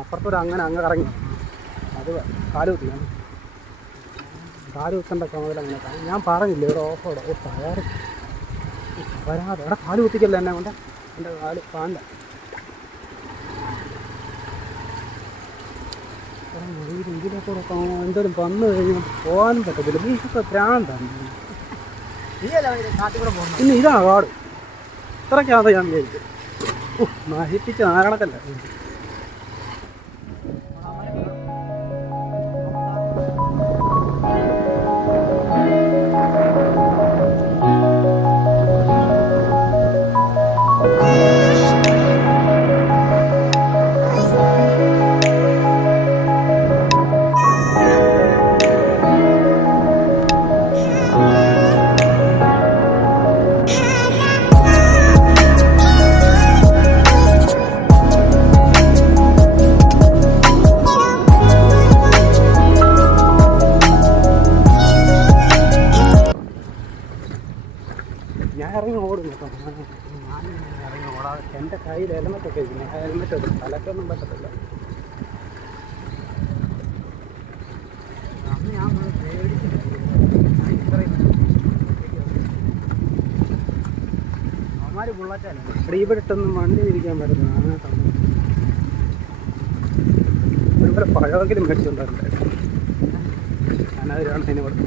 അപ്പുറത്തൊരു അങ്ങനെ അങ്ങ് കറങ്ങി അത് കാലുകുത്തിയാണ്. കാലുകുത്തേണ്ട ചുമതല അങ്ങനെ ഞാൻ പറഞ്ഞില്ലേ ഒരു ഓഫോടെ ടയർ വരാതെ എവിടെ കാലുകുത്തിക്കല്ല എന്നെ കൊണ്ട് എൻ്റെ കാല് പാണ്ട ഈ രീതിയിലൊക്കെ എന്തോരം വന്നു കഴിഞ്ഞാൽ പോകാനും പറ്റത്തില്ല. ബീഫൊക്കെ ഭ്രാന്താണ്. പിന്നെ ഇതാണ് കാട് ഇത്രയ്ക്കാതെ ഞാൻ വിചാരിച്ചു. നശിപ്പിച്ച് നാരണക്കല്ല. ഞാൻ ഇറങ്ങി ഓടും കേട്ടോ. ഞാനിങ്ങനെ ഇറങ്ങി ഓടാതെ എൻ്റെ കയ്യിൽ ഹെൽമെറ്റൊക്കെ ഇരിക്കുന്നു. ആ ഹെൽമെറ്റ് തലക്കൊന്നും പറ്റത്തില്ല. അന്ന് ഞാൻ അവന്മാർ ബുള്ളറ്റല്ല ഇവിടെ ഇട്ടൊന്നും വണ്ടി ഇരിക്കാൻ പറ്റുന്നു. അങ്ങനെ തന്നെ ഒരുപോലെ പഴമെങ്കിലും മേടിച്ചുകൊണ്ടായിരുന്നു. ഞാനത് രണ്ടതിന് കൊടുത്തു.